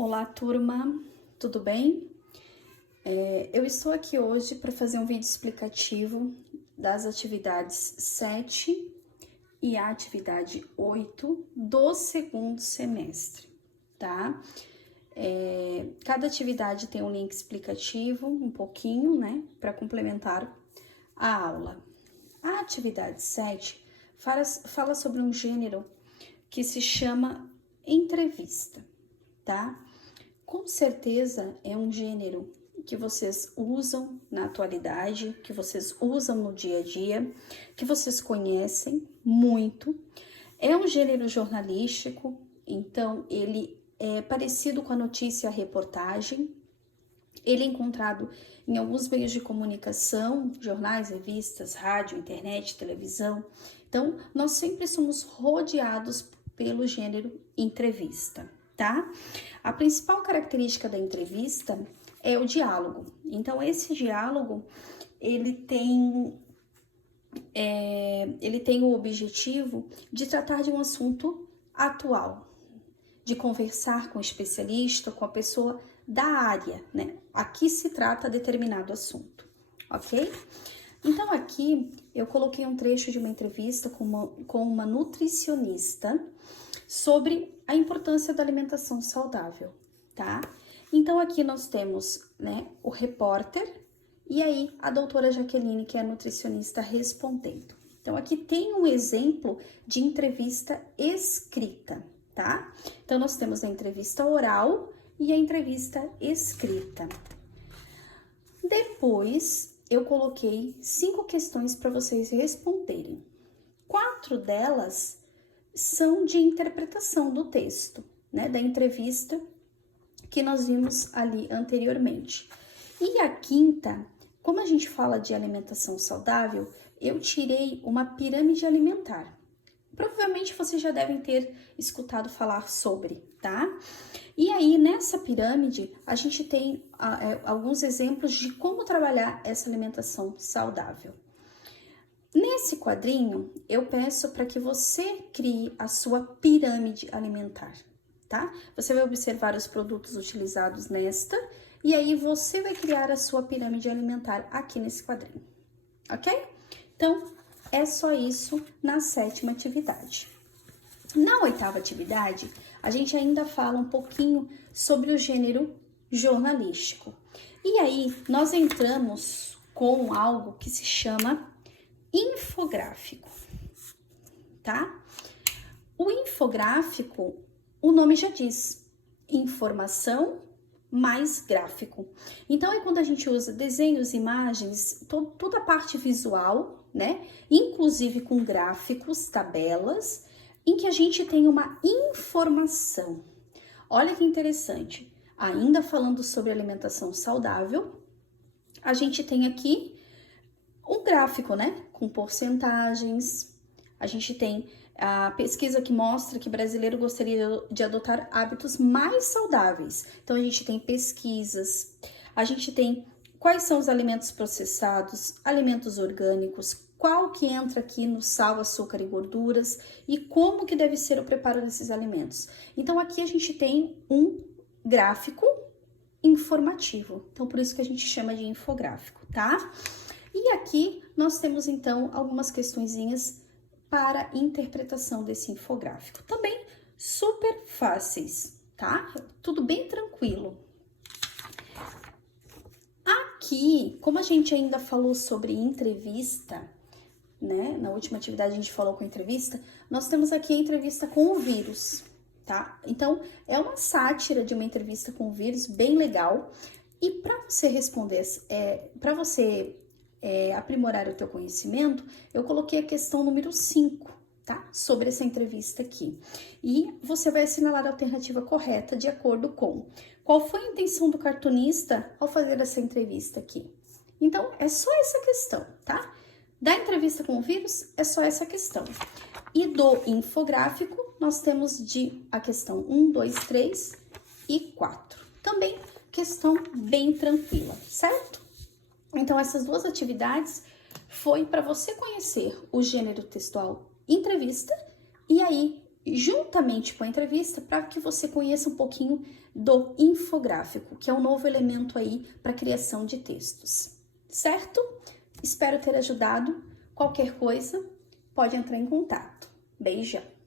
Olá, turma, tudo bem? Eu estou aqui hoje para fazer um vídeo explicativo das atividades 7 e a atividade 8 do segundo semestre, tá? Cada atividade tem um link explicativo, um pouquinho, né, para complementar a aula. A atividade 7 fala sobre um gênero que se chama entrevista, tá? Com certeza é um gênero que vocês usam na atualidade, que vocês usam no dia a dia, que vocês conhecem muito. É um gênero jornalístico, então ele é parecido com a notícia e a reportagem. Ele é encontrado em alguns meios de comunicação, jornais, revistas, rádio, internet, televisão. Então, nós sempre somos rodeados pelo gênero entrevista, tá? A principal característica da entrevista é o diálogo. Então, esse diálogo, ele tem o objetivo de tratar de um assunto atual, de conversar com o especialista, com a pessoa da área, né? Aqui se trata determinado assunto, ok? Então, aqui eu coloquei um trecho de uma entrevista com uma nutricionista sobre a importância da alimentação saudável, tá? Então, aqui nós temos, né, o repórter e aí a doutora Jaqueline, que é a nutricionista, respondendo. Então, aqui tem um exemplo de entrevista escrita, tá? Então, nós temos a entrevista oral e a entrevista escrita. Depois, eu coloquei 5 questões para vocês responderem. 4 delas são de interpretação do texto, né, da entrevista que nós vimos ali anteriormente. E a quinta, como a gente fala de alimentação saudável, eu tirei uma pirâmide alimentar. Provavelmente vocês já devem ter escutado falar sobre, tá? E aí, nessa pirâmide, a gente tem alguns exemplos de como trabalhar essa alimentação saudável. Nesse quadrinho, eu peço para que você crie a sua pirâmide alimentar, tá? Você vai observar os produtos utilizados nesta, e aí você vai criar a sua pirâmide alimentar aqui nesse quadrinho, ok? Então, é só isso na 7ª atividade. Na 8ª atividade, a gente ainda fala um pouquinho sobre o gênero jornalístico. E aí, nós entramos com algo que se chama infográfico, tá? O infográfico, o nome já diz, informação mais gráfico. Então, é quando a gente usa desenhos, imagens, toda a parte visual, né? Inclusive com gráficos, tabelas, em que a gente tem uma informação. Olha que interessante. Ainda falando sobre alimentação saudável, a gente tem aqui um gráfico, né? Com porcentagens. A gente tem a pesquisa que mostra que o brasileiro gostaria de adotar hábitos mais saudáveis. Então, a gente tem pesquisas, a gente tem quais são os alimentos processados, alimentos orgânicos, qual que entra aqui no sal, açúcar e gorduras e como que deve ser o preparo desses alimentos. Então, aqui a gente tem um gráfico informativo. Então, por isso que a gente chama de infográfico, tá? E aqui nós temos, então, algumas questõezinhas para interpretação desse infográfico. Também super fáceis, tá? Tudo bem tranquilo. Aqui, como a gente ainda falou sobre entrevista, né? Na última atividade a gente falou com entrevista, nós temos aqui a entrevista com o vírus, tá? Então, é uma sátira de uma entrevista com o vírus, bem legal. E para você responder, aprimorar o teu conhecimento, eu coloquei a questão número 5, tá? Sobre essa entrevista aqui. E você vai assinalar a alternativa correta de acordo com qual foi a intenção do cartunista ao fazer essa entrevista aqui. Então, é só essa questão, tá? Da entrevista com o vírus, é só essa questão. E do infográfico, nós temos a questão 1, 2, 3 e 4. Também questão bem tranquila, certo? Então, essas 2 atividades foi para você conhecer o gênero textual entrevista e aí juntamente com a entrevista para que você conheça um pouquinho do infográfico, que é um novo elemento aí para criação de textos, certo? Espero ter ajudado. Qualquer coisa, pode entrar em contato. Beijão!